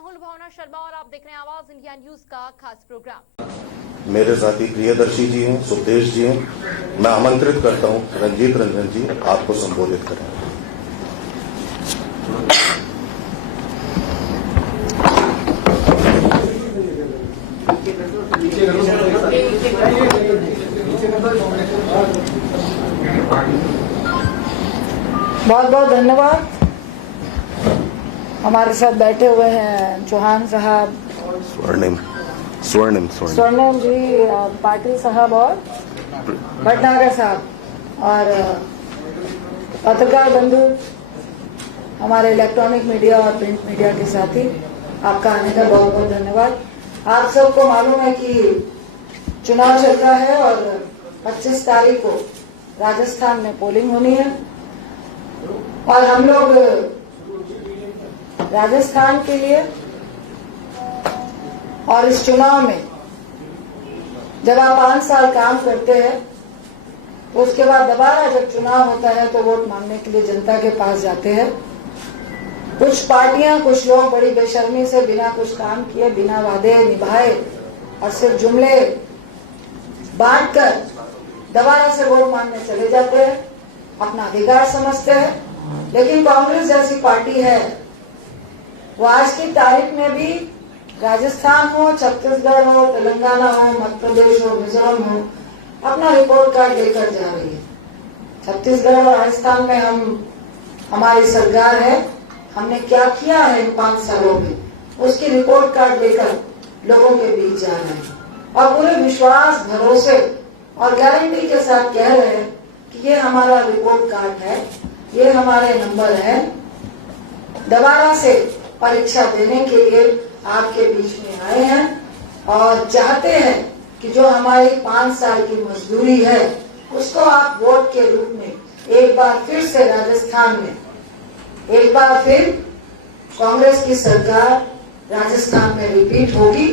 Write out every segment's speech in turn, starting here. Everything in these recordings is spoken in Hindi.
हूं भावना शर्मा और आप देख रहे हैं आवाज इंडिया न्यूज का खास प्रोग्राम। मेरे साथी प्रियदर्शी जी हैं, सुखदेश जी हैं। मैं आमंत्रित करता हूं रंजीत रंजन जी आपको संबोधित करें। बहुत बहुत धन्यवाद। हमारे साथ बैठे हुए हैं चौहान साहब, स्वर्णिम जी, पाटिल साहब और भटनागर साहब और पत्रकार बंधु, हमारे इलेक्ट्रॉनिक मीडिया और प्रिंट मीडिया के साथी, आपका आने का बहुत बहुत धन्यवाद। आप सबको मालूम है कि चुनाव चल रहा है और 25 तारीख को राजस्थान में पोलिंग होनी है और हम लोग राजस्थान के लिए और इस चुनाव में जब आप 5 साल काम करते हैं तो उसके बाद दोबारा जब चुनाव होता है तो वोट मांगने के लिए जनता के पास जाते हैं। कुछ पार्टियां, कुछ लोग बड़ी बेशर्मी से बिना कुछ काम किए, बिना वादे निभाए और सिर्फ जुमले बांटकर दोबारा से वोट मांगने चले जाते हैं, अपना अधिकार समझते हैं। लेकिन कांग्रेस जैसी पार्टी है वो आज की तारीख में भी राजस्थान हो, छत्तीसगढ़ हो, तेलंगाना हो, मध्य प्रदेश हो, मिजोरम हो, अपना रिपोर्ट कार्ड लेकर जा रही है। छत्तीसगढ़ और राजस्थान में हमारी सरकार है, हमने क्या किया है इन 5 सालों में उसकी रिपोर्ट कार्ड लेकर लोगों के बीच जा रहे हैं और पूरे विश्वास, भरोसे और गारंटी के साथ कह रहे हैं कि ये हमारा रिपोर्ट कार्ड है, ये हमारे नंबर है। दोबारा से परीक्षा देने के लिए आपके बीच में आए हैं और चाहते हैं कि जो हमारी 5 साल की मजदूरी है उसको आप वोट के रूप में एक बार फिर से राजस्थान में, एक बार फिर कांग्रेस की सरकार राजस्थान में रिपीट होगी,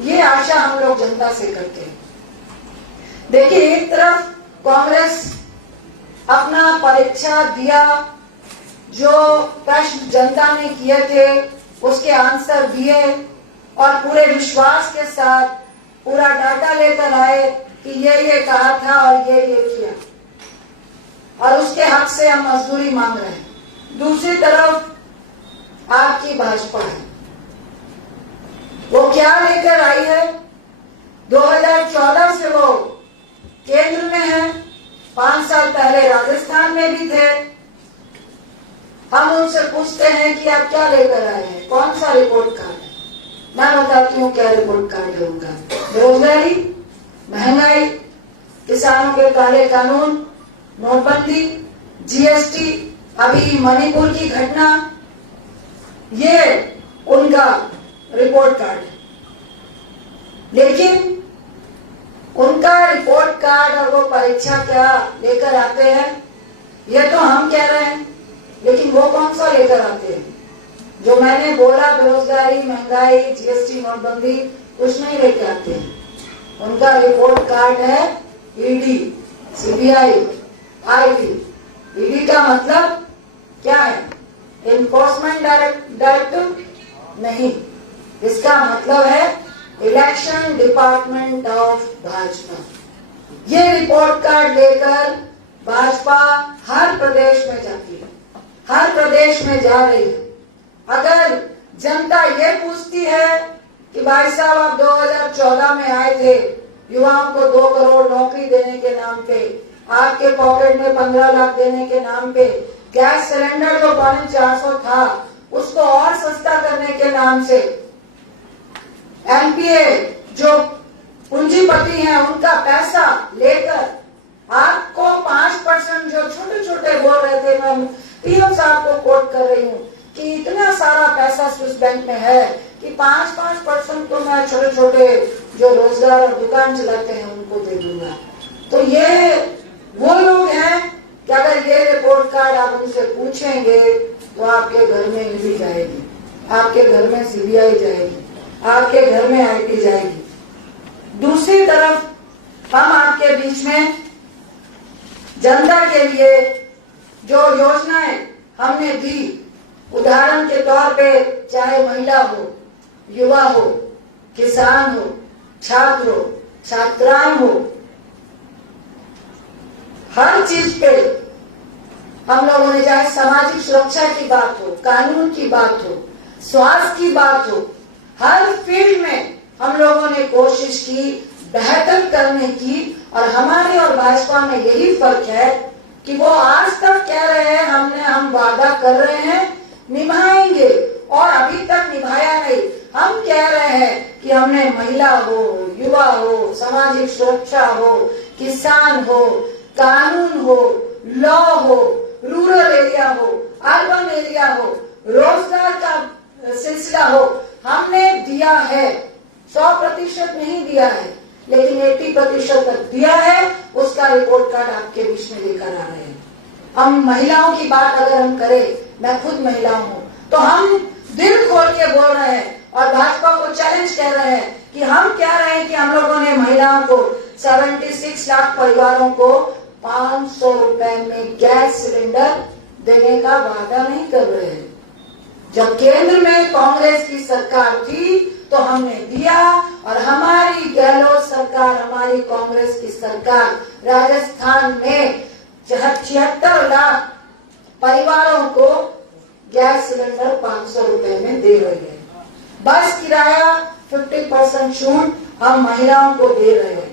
ये आशा हम लोग जनता से करते हैं। देखिए, एक तरफ कांग्रेस अपना परीक्षा दिया, जो प्रश्न जनता ने किए थे उसके आंसर दिए और पूरे विश्वास के साथ पूरा डाटा लेकर आए कि ये कहा था और ये किया और उसके हक से हम मजदूरी मांग रहे हैं। दूसरी तरफ आपकी भाजपा है, वो क्या लेकर आई है? 2014 से वो केंद्र में है, 5 साल पहले राजस्थान में भी थे। हम उनसे पूछते हैं कि आप क्या लेकर आए हैं, कौन सा रिपोर्ट कार्ड है? मैं बताती हूँ क्या रिपोर्ट कार्ड है उनका। बेरोजगारी, महंगाई, किसानों के काले कानून, नोटबंदी, जीएसटी, अभी मणिपुर की घटना, ये उनका रिपोर्ट कार्ड है। लेकिन उनका रिपोर्ट कार्ड और वो परीक्षा क्या लेकर आते हैं ये तो हम कह रहे हैं, लेकिन वो कौन सा लेकर आते हैं? जो मैंने बोला, बेरोजगारी, महंगाई, जीएसटी, नोटबंदी, कुछ नहीं लेकर आते हैं। उनका रिपोर्ट कार्ड है ईडी, सीबीआई, आईटी। ईडी का मतलब क्या है? एनफोर्समेंट डायरेक्टिव नहीं, इसका मतलब है इलेक्शन डिपार्टमेंट ऑफ भाजपा। ये रिपोर्ट कार्ड लेकर भाजपा हर प्रदेश में जाती है, हर प्रदेश में जा रही है। अगर जनता ये पूछती है कि भाई साहब आप 2014 में आए थे, युवाओं को 2 करोड़ नौकरी देने के नाम पे, आपके पॉकेट में 15 लाख देने के नाम पे, गैस सिलेंडर जो 450 था उसको और सस्ता करने के नाम से, एमपीए जो पूंजीपति हैं उनका पैसा लेकर आपको 5% जो छोटे छोटे बोल रहे थे, मैं पीएम साहब को कोट कर रही हूँ कि इतना सारा पैसा स्विस बैंक में है कि 5% तो मैं छोटे छोटे जो रोजगार और दुकान चलाते हैं उनको दे दूंगा। तो ये वो लोग हैं कि अगर ये रिपोर्ट कार्ड आप उनसे पूछेंगे तो आपके घर में ईडी जाएगी, आपके घर में सीबीआई जाएगी, आपके घर में आईटी जाएगी। दूसरी तरफ हम आपके बीच में जनता के लिए जो योजनाएं हमने दी, उदाहरण के तौर पे चाहे महिला हो, युवा हो, किसान हो, छात्र हो, छात्राएं हो, हर चीज पे हम लोगों ने, चाहे सामाजिक सुरक्षा की बात हो, कानून की बात हो, स्वास्थ्य की बात हो, हर फील्ड में हम लोगों ने कोशिश की बेहतर करने की। और हमारे और भाजपा में यही फर्क है कि वो आज तक कह रहे हैं हम वादा कर रहे हैं निभाएंगे, और अभी तक निभाया नहीं। हम कह रहे हैं कि हमने महिला हो, युवा हो, सामाजिक सुरक्षा हो, किसान हो, कानून हो, लॉ हो, रूरल एरिया हो, अर्बन एरिया हो, रोजगार का सिलसिला हो, हमने दिया है। 100% नहीं दिया है, लेकिन 80% तक दिया है। उसका रिपोर्ट कार्ड आपके बीच में लेकर आ रहे हैं। हम महिलाओं की बात अगर हम करें, मैं खुद महिला हूँ, तो हम दिल खोल के बोल रहे हैं और भाजपा को चैलेंज कर रहे हैं कि हम कह रहे हैं कि हम लोगों ने महिलाओं को 76 लाख परिवारों को 500 रुपए में गैस सिलेंडर देने का वादा नहीं कर रहे हैं। जब केंद्र में कांग्रेस की सरकार थी तो हमने दिया, और हमारी गहलोत सरकार, हमारी कांग्रेस की सरकार राजस्थान में 76 लाख परिवारों को गैस सिलेंडर 500 रुपए में दे रही है। बस किराया 50% छूट हम महिलाओं को दे रहे हैं।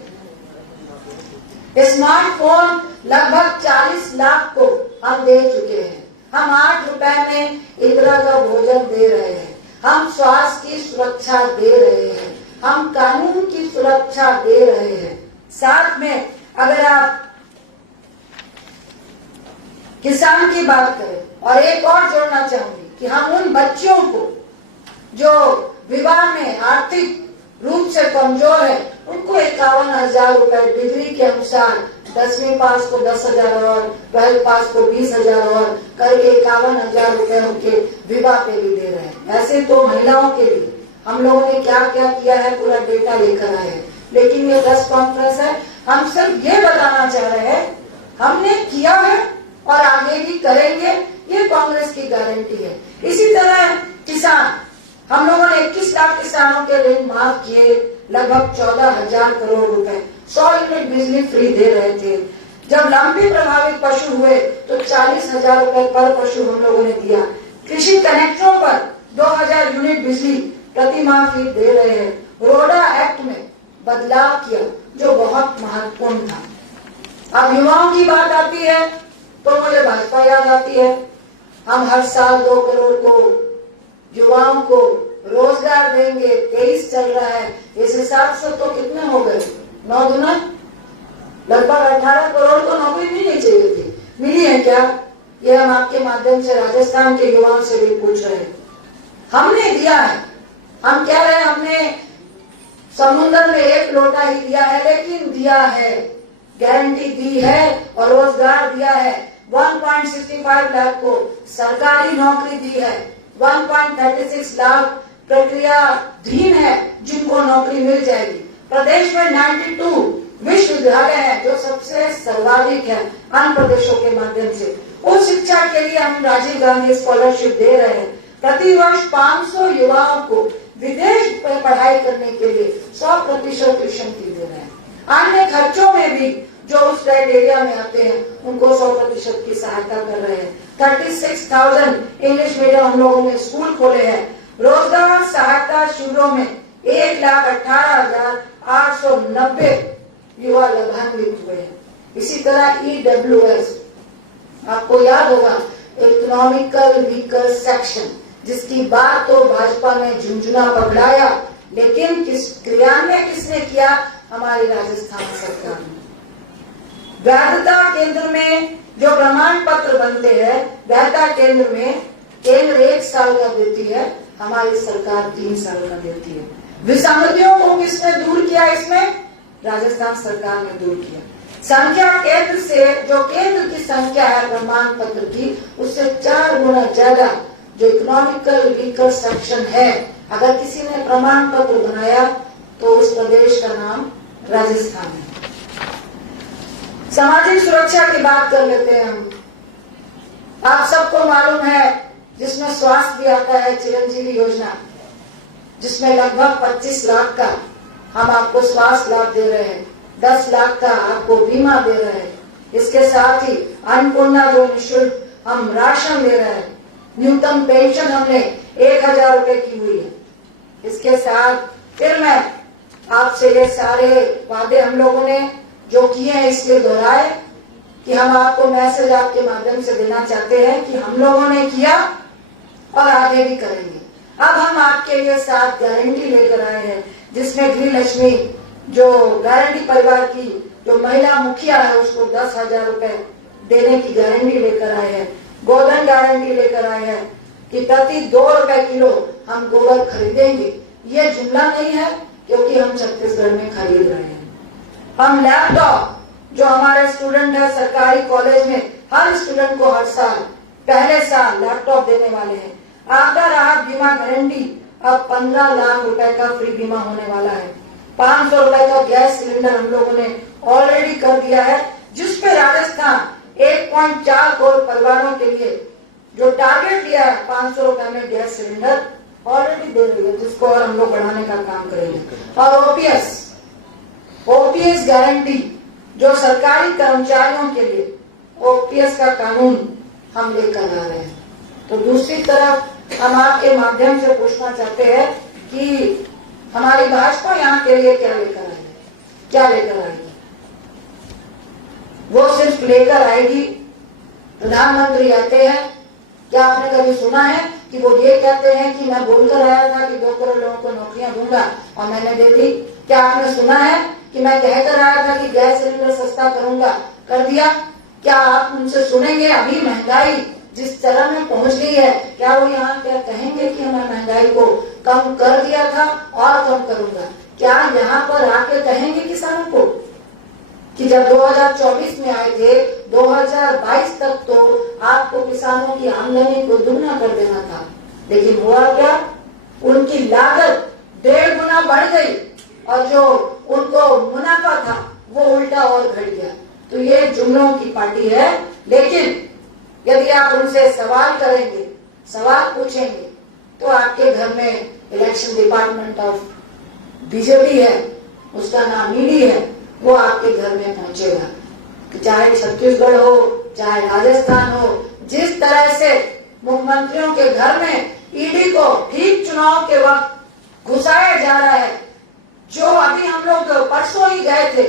स्मार्टफोन लगभग 40 लाख को हम दे चुके हैं। हम 8 रुपए में इंदिरा का भोजन दे रहे हैं। हम स्वास्थ्य की सुरक्षा दे रहे हैं। हम कानून की सुरक्षा दे रहे हैं। साथ में अगर आप किसान की बात करें, और एक और जोड़ना चाहूंगी कि हम उन बच्चियों को जो विवाह में आर्थिक रूप से कमजोर है, उनको 51,000 रुपए डिग्री के अनुसार 10वीं पास को 10,000 और 12th पास को 20,000 और करके 51,000 रुपए उनके विवाह पे भी दे रहे हैं। ऐसे तो महिलाओं के लिए हम लोगों ने क्या क्या किया है पूरा डेटा लेकर आए हैं, लेकिन ये 10 कॉन्फ्रेंस है। हम सिर्फ ये बताना चाह रहे हैं हमने किया है और आगे भी करेंगे, ये कांग्रेस की गारंटी है। इसी तरह किसान, हम लोगों ने 21 लाख किसानों के ऋण माफ किए, लगभग 14,000 करोड़ रुपए, 100 यूनिट बिजली फ्री दे रहे थे। जब लंबी प्रभावित पशु हुए तो 40,000 रुपए पर पशु हम लोगों ने दिया। कृषि कनेक्टरों पर 2,000 यूनिट बिजली प्रति माह फ्री दे रहे हैं। रोडा एक्ट में बदलाव किया जो बहुत महत्वपूर्ण था। अब युवाओं की बात आती है तो मुझे भाजपा याद आती है। हम हर साल 2 करोड़ को युवाओं को रोजगार देंगे, 23 चल रहा है, इस हिसाब से तो कितने हो गए, 9 गुना, लगभग 18 करोड़ को नौकरी मिलनी चाहिए थी। मिली है क्या? ये हम आपके माध्यम से राजस्थान के युवाओं से भी पूछ रहे हैं। हमने दिया है। हम कह रहे हैं हमने समुद्र में 1 लोटा ही दिया है, लेकिन दिया है, गारंटी दी है और रोजगार दिया है। 1.65 लाख को सरकारी नौकरी दी है। 1.36 लाख प्रक्रियाधीन है जिनको नौकरी मिल जाएगी। प्रदेश में 92 विश्वविद्यालय है जो सबसे सर्वाधिक है अन्य प्रदेशों के माध्यम से। उस शिक्षा के लिए हम राजीव गांधी स्कॉलरशिप दे रहे हैं। प्रतिवर्ष 500 युवाओं को विदेश में पढ़ाई करने के लिए 100% ट्यूशन फी दे रहे हैं। अन्य खर्चों में भी जो उस क्राइटेरिया में आते हैं उनको 100% की सहायता कर रहे हैं। 36,000 इंग्लिश मीडियम हम लोगों ने स्कूल खोले हैं। रोजगार सहायता शिविरों में 1,18,890 युवा लाभान्वित हुए हैं। इसी तरह EWS, आपको याद होगा, इकोनॉमिकल वीकर सेक्शन, जिसकी बात तो भाजपा ने झुंझुना पकड़ाया, लेकिन क्रियान्वयन किसने किया? हमारी राजस्थान सरकार ने। वैधता केंद्र में जो प्रमाण पत्र बनते हैं, वैधता केंद्र में केंद्र 1 साल का देती है, हमारी सरकार 3 साल का देती है। विसंगतियों को किसने दूर किया? इसमें राजस्थान सरकार ने दूर किया। संख्या केंद्र से, जो केंद्र की संख्या है प्रमाण पत्र की, उससे 4 गुना ज्यादा जो इकोनॉमिकल वीकर सेक्शन है, अगर किसी ने प्रमाण पत्र बनाया तो उस प्रदेश का नाम राजस्थान है। सामाजिक सुरक्षा की बात कर लेते हैं हम। आप सबको मालूम है, जिसमें स्वास्थ्य भी आता है, चिरंजीवी योजना। जिसमें लगभग 25 लाख का हम आपको स्वास्थ्य लाभ दे रहे हैं, 10 लाख का आपको बीमा दे रहे हैं। इसके साथ ही अन्नपूर्णा जो निःशुल्क हम राशन दे रहे हैं, न्यूनतम पेंशन हमने 1000 रुपए की हुई है। इसके साथ फिर मैं आपसे ये सारे वादे हम लोगों ने जो किए हैं इसलिए दोहराए कि हम आपको मैसेज आपके माध्यम से देना चाहते हैं कि हम लोगों ने किया और आगे भी करेंगे। अब हम आपके लिए 7 गारंटी लेकर आए हैं, जिसमें गृह लक्ष्मी जो गारंटी परिवार की जो महिला मुखिया है उसको 10,000 रुपए देने की गारंटी लेकर आए हैं। गोधन गारंटी लेकर आए हैं कि प्रति 2 रुपए किलो हम गोबर खरीदेंगे। ये जुमला नहीं है, क्योंकि हम छत्तीसगढ़ में खरीद रहे हैं। हम लैपटॉप जो हमारे स्टूडेंट है सरकारी कॉलेज में, हर स्टूडेंट को हर साल पहले साल लैपटॉप देने वाले हैं। आपदा राहत बीमा गारंटी अब 15 लाख रुपए का फ्री बीमा होने वाला है। 500 रुपए का गैस सिलेंडर हम लोगों ने ऑलरेडी कर दिया है, जिसपे राजस्थान 1.4 करोड़ परिवारों के लिए जो टारगेट लिया है 500 रुपए में गैस सिलेंडर ऑलरेडी दे रही है, जिसको और हम लोग बढ़ाने का काम करेंगे। और ओपीएस गारंटी जो सरकारी कर्मचारियों के लिए ओपीएस का कानून हम लेकर आ रहे हैं। तो दूसरी तरफ हम आपके माध्यम से पूछना चाहते हैं कि हमारी भाजपा यहाँ के लिए क्या लेकर आएगी, क्या लेकर आएगी? वो सिर्फ लेकर आएगी, प्रधानमंत्री आते हैं, क्या आपने कभी सुना है कि वो ये कहते हैं कि मैं बोलकर आया था कि 2 करोड़ लोगों को नौकरियां दूंगा और मैंने दे दी? क्या आपने सुना है कि मैं कहकर आया था कि गैस सिलेंडर सस्ता करूंगा, कर दिया? क्या आप उनसे सुनेंगे? अभी महंगाई जिस तरह में पहुंच गई है, क्या वो यहाँ क्या कहेंगे कि हमने महंगाई को कम कर दिया था और कम करूंगा? क्या यहाँ पर आके कहेंगे किसानों को कि जब 2024 में आए थे 2022 तक तो आपको किसानों की आमदनी को दुगना कर देना था, लेकिन हुआ क्या? उनकी लागत 1.5 गुना बढ़ गई और जो उनको मुनाफा था वो उल्टा और घट गया। तो ये जुमलों की पार्टी है। लेकिन यदि आप उनसे सवाल करेंगे, सवाल पूछेंगे, तो आपके घर में इलेक्शन डिपार्टमेंट ऑफ बीजेपी है, उसका नाम ईडी है, वो आपके घर में पहुंचेगा। चाहे छत्तीसगढ़ हो चाहे राजस्थान हो, जिस तरह से मुख्यमंत्रियों के घर में ईडी को ठीक चुनाव के वक्त घुसाया जा रहा है, जो अभी हम लोग परसों ही गए थे,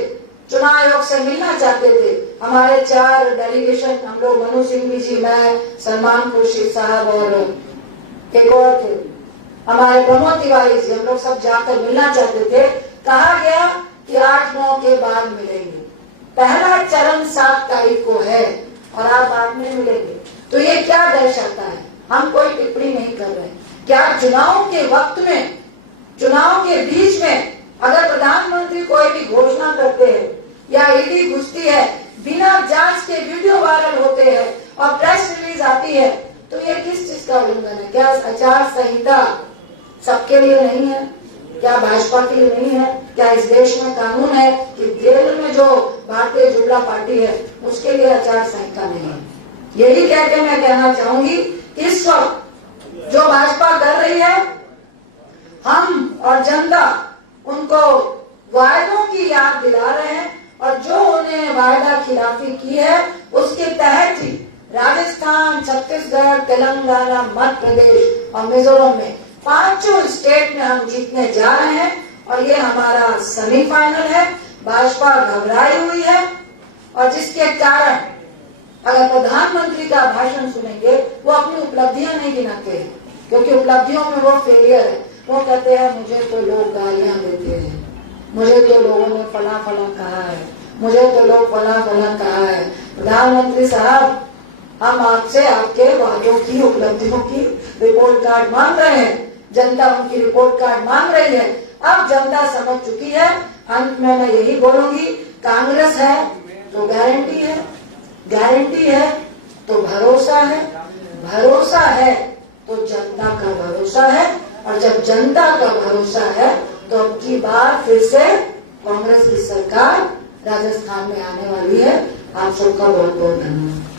चुनाव आयोग से मिलना चाहते थे, हमारे 4 डेलीगेशन, हम लोग मनु सिंह जी, मैं, सलमान खुर्शीद साहब और एक और थे, हमारे प्रमोद तिवारी जी, हम लोग सब जाकर मिलना चाहते थे। कहा गया कि 8-9 के बाद मिलेंगे, पहला चरण 7 तारीख को है और आप बाद में मिलेंगे। तो ये क्या दर्शाता है? हम कोई टिप्पणी नहीं कर रहे। क्या चुनाव के वक्त में, चुनाव के बीच में अगर प्रधानमंत्री कोई भी घोषणा करते हैं या ईडी घुसती है, बिना जांच के वीडियो वायरल होते हैं और प्रेस रिलीज आती है, तो ये किस चीज का उल्लंघन है? क्या आचार संहिता सबके लिए नहीं है? क्या भाजपा के लिए नहीं है? क्या इस देश में कानून है कि जेल में जो भारतीय जनता पार्टी है उसके लिए आचार संहिता नहीं है? यही कहकर मैं कहना चाहूंगी कि इस वक्त जो भाजपा कर रही है, हम और जनता उनको वायदों की याद दिला रहे हैं और जो उन्हें वायदा खिलाफी की है उसके तहत ही राजस्थान, छत्तीसगढ़, तेलंगाना, मध्य प्रदेश और मिजोरम में 5 स्टेट में हम जीतने जा रहे हैं। और ये हमारा सेमीफाइनल है। भाजपा घबराई हुई है और जिसके कारण अगर प्रधानमंत्री का भाषण सुनेंगे, वो अपनी उपलब्धियां नहीं गिनाते हैं, क्योंकि उपलब्धियों में वो फेलियर है। वो कहते हैं मुझे तो लोग गालियां देते हैं, मुझे तो लोगों ने फला फला कहा है, मुझे तो लोग फला फला कहा है। प्रधानमंत्री साहब, हम आपसे आपके वादों की, उपलब्धियों की रिपोर्ट कार्ड मांग रहे हैं। जनता उनकी रिपोर्ट कार्ड मांग रही है। अब जनता समझ चुकी है। अंत में मैं यही बोलूंगी, कांग्रेस है तो गारंटी है, गारंटी है तो भरोसा है, भरोसा है तो जनता का भरोसा है। और जब जनता का भरोसा है तो अब की बार फिर से कांग्रेस की सरकार राजस्थान में आने वाली है। आप सबका बहुत बहुत धन्यवाद।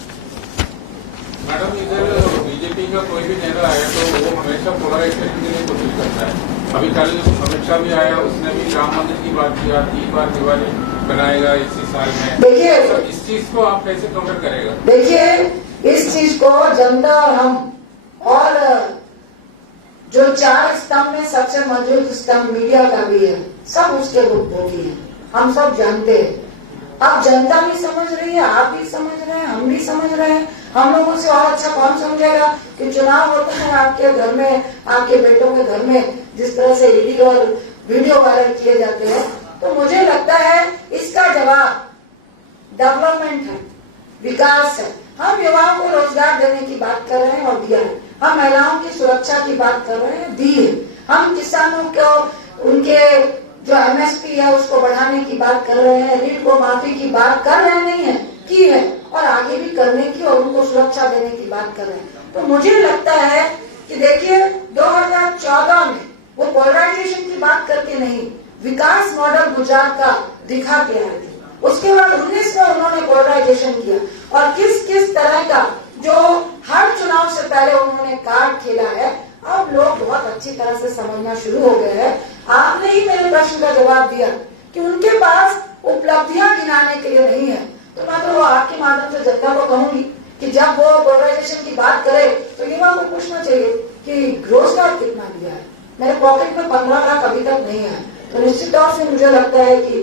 मैडम, इधर बीजेपी का कोई भी नेता है तो वो हमेशा पोलराइजेशन के लिए कोशिश करता है। अभी कल अमित शाह भी आया, उसने भी राम मंदिर की बात किया, 3 बार दिवाली बनाएगा इसी साल में। देखिए, तो इस चीज को आप कैसे कवर करेगा? देखिए, इस चीज को जनता और हम और जो 4 स्तंभ में सबसे मजबूत स्तंभ मीडिया का भी है, सब उसके भोगी हैं, हम सब जानते हैं। अब जनता भी समझ रही है, आप भी समझ रहे हैं, हम भी समझ रहे हैं। हम लोगों से और अच्छा कौन समझेगा कि चुनाव होता है आपके घर में, आपके बेटों के घर में, जिस तरह से ईडी और वीडियो वायरल किए जाते हैं। तो मुझे लगता है इसका जवाब डेवलपमेंट है, विकास है। हम युवाओं को रोजगार देने की बात कर रहे हैं और दिया है। हम महिलाओं की सुरक्षा की बात कर रहे हैं, दी है। हम किसानों को उनके जो एमएसपी है उसको बढ़ाने की बात कर रहे हैं, ऋण को माफी की बात कर रहे नहीं है, की है, और आगे भी करने की और उनको सुरक्षा देने की बात कर रहे हैं। तो मुझे लगता है कि देखिए 2014 में वो पोलराइजेशन की बात करके नहीं, विकास मॉडल गुजरात का दिखा के आए थे। उसके बाद 19 में उन्होंने पोलराइजेशन किया और किस किस तरह का जो हर चुनाव से पहले उन्होंने कार्ड खेला है, अब लोग बहुत अच्छी तरह से समझना शुरू हो गए हैं। आपने ही मेरे प्रश्न का जवाब दिया कि उनके पास उपलब्धियां गिनाने के लिए नहीं है। तो मैं तो वो आपके माध्यम से जनता को कहूंगी कि जब वो पोलराइजेशन की बात करे तो युवा को पूछना चाहिए कि रोजगार कितना दिया है। मेरे पॉकेट में 15 लाख अभी तक नहीं है। तो निश्चित तौर से मुझे लगता है कि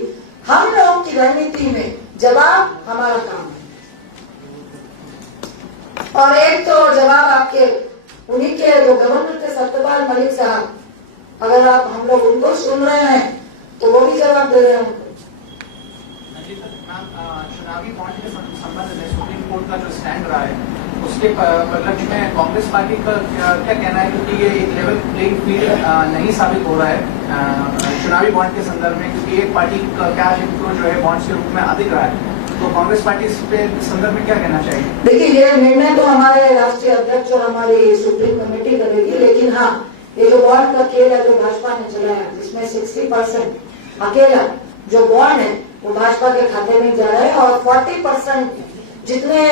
हम लोगों की रणनीति में जवाब हमारा काम है। और एक तो जवाब आपके उन्हीं के जो गवर्नर थे सत्यपाल मलिक साहब, अगर आप हम लोग उनको सुन रहे हैं तो वो भी जवाब दे रहे हैं उनको। चुनावी बॉन्ड के संबंध में सुप्रीम कोर्ट का जो स्टैंड रहा है उसके परिलक्ष्य में कांग्रेस पार्टी का क्या कहना है, क्योंकि ये एक लेवल प्लेइंग फील्ड नहीं साबित हो रहा है चुनावी बॉन्ड के संदर्भ में, क्योंकि एक पार्टी का कैश इनफ्लो जो है बॉन्ड्स के रूप में अधिक रहा है। तो कांग्रेस पार्टी इस पे संदर्भ में क्या कहना चाहिए? देखिए, ये निर्णय तो हमारे राष्ट्रीय अध्यक्ष और हमारी सुप्रीम कमेटी करेगी, लेकिन हाँ, ये जो बॉन्ड का खेल है जो भाजपा ने चलाया, जिसमें 60% अकेला जो बॉन्ड है वो भाजपा के खाते में जा रहा है और 40% जितने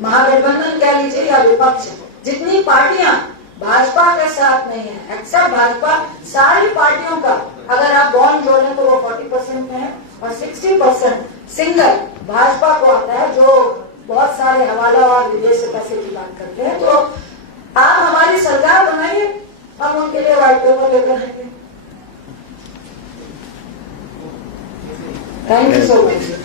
महागठबंधन कह लीजिए या विपक्ष, जितनी पार्टियां भाजपा के साथ नहीं है, एक्सेप्ट भाजपा, सारी पार्टियों का अगर आप बॉन्ड जोड़ें तो वो 40% में है और 60% सिंगल भाजपा को आता है, जो बहुत सारे हवाला और विदेश से पैसे की बात करते हैं। तो आप हमारी सरकार बनाइए, हम उनके लिए व्हाइट पेपर लेकर आएंगे। Thank you so much.